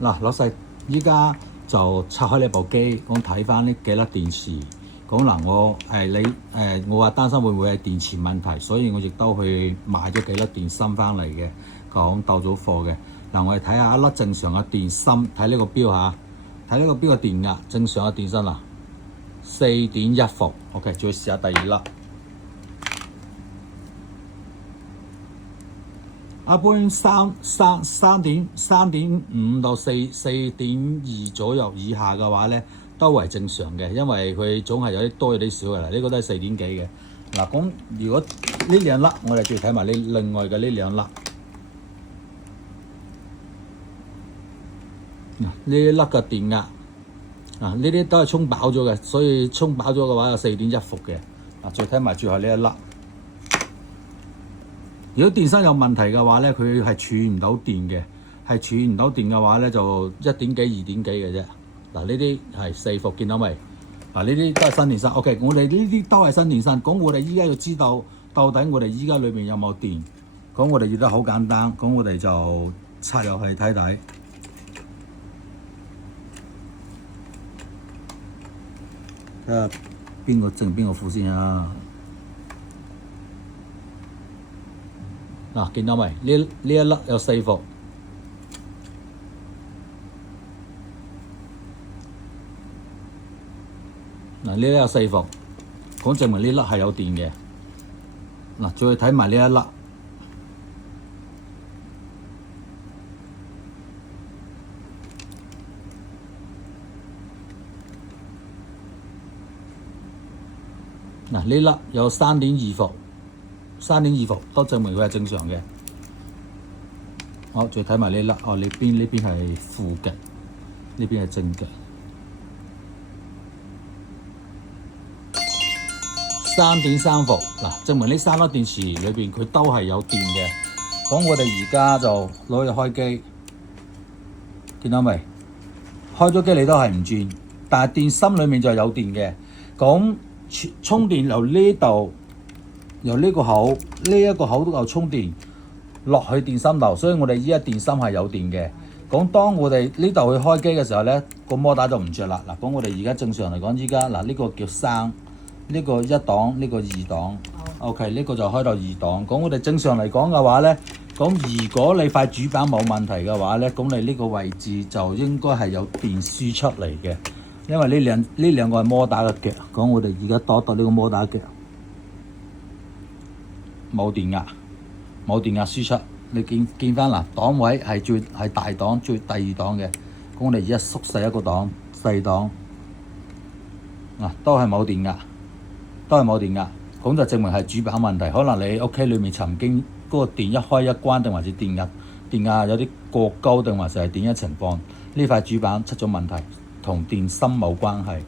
嗱，老細，依家就拆開呢部機，講睇翻呢幾粒電池。講嗱，我話擔心會唔會係電池問題，所以我亦都去買咗幾粒電芯翻嚟嘅，講到咗貨嘅。嗱，我哋睇下一粒正常嘅電芯，睇呢個錶嚇，睇呢個錶嘅電壓，正常嘅電芯啦，4.1伏。OK，再試下第二粒。一般3.5到4.2左右以下嘅話咧，都係正常嘅，因為佢總係有啲多有啲少嘅啦。呢個都係4點幾嘅。嗱，咁如果呢兩粒，我哋再睇埋另外嘅呢兩粒。呢粒嘅電壓啊，呢啲都係充飽咗嘅，所以充飽咗嘅話有4.1伏嘅。嗱，再睇埋最後呢一粒。如果電芯有問題嘅話咧，佢係儲唔到電嘅，係儲唔到電嘅話咧就1點幾、2點幾嘅啫。嗱，呢啲係4伏，見到未？嗱，呢啲都係新電芯。OK， 我哋呢啲都係新電芯。咁我哋依家要知道到底我哋依家裏面有冇電。咁我哋亦都好簡單，咁我哋就插入去睇睇。睇下邊個正邊個負先啊？嗱，見到未？呢一粒有4伏，嗱，呢粒有4伏，咁證明呢粒係有電嘅。嗱，再睇埋呢一粒，嗱，呢粒有3.2伏。3.2伏都證明佢係正常嘅。好，再睇埋呢粒，哦，呢邊係負極，呢邊係正極。3.3伏，嗱，證明呢3粒電池裏邊佢都係有電嘅。咁我哋而家就攞去開機，見到未？開咗機你都係唔轉，但係電芯裏面就有電嘅。咁充電由呢個口，呢一個口都有充電落去電芯度，所以我哋依家電芯係有電嘅。咁當我哋呢度去開機嘅時候咧，個摩打就唔着啦。嗱，咁我哋而家正常嚟講，依家嗱呢個叫生，呢個1檔，呢個2檔。OK， 呢個就開到2檔。咁我哋正常嚟講嘅話咧，咁如果你塊主板冇問題嘅話咧，咁你呢個位置就應該係有電輸出嚟嘅，因為呢兩個係摩打嘅腳。咁我哋而家度呢個摩打腳。冇電壓輸出，你見翻嗱，檔位係大檔第二檔嘅，咁我哋而家縮細一個檔，細檔嗱都係冇電壓，咁就證明係主板問題。可能你屋企裏面曾經嗰個電一開一關，定還是電壓有啲過高，定還是係電壓情況，呢塊主板出咗問題，同電芯冇關係。